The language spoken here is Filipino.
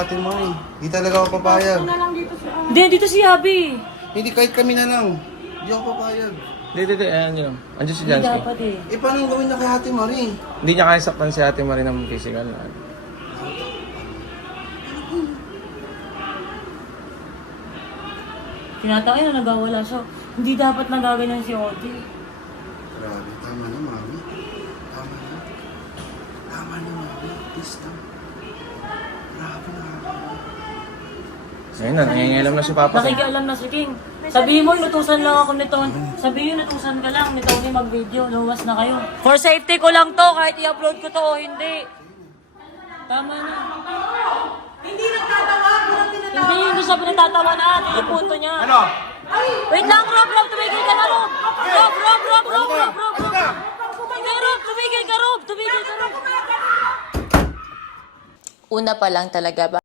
Ate Marie. Hindi talaga ako papayag. Hindi, dito si Abby. Hindi, kahit kami na lang. Hindi ako papayag. Hindi, ayan yun. Andiyan si Hindi Jansky. dapat eh. Eh, paano gawin na kay Ate Marie? Hindi niya kaya saktan si Ate Marie ng physical. Tinatangin na nagawala siya. Hindi dapat nagaganyan si Odi. Grabe, tama na, Mami. Tama na. Tama na, Mami. Please na. Grabe na. Ayun na, nangyayang na si Papa. Nakikialam na si King. Sabihin mo, inutusan lang ako nito. Sabihin, inutusan ka lang ni Tony mag-video. Luwas na kayo. For safety ko lang to, kahit i-upload ko to o hindi. Tama na. Hindi nagtatawa, Hindi siya pinatatawa na. Ito yung punto niya. Ano? Wait lang, Rob, tumigil ka na, Rob. Rob. Hindi, Rob, tumigil ka, Rob. Una pa lang talaga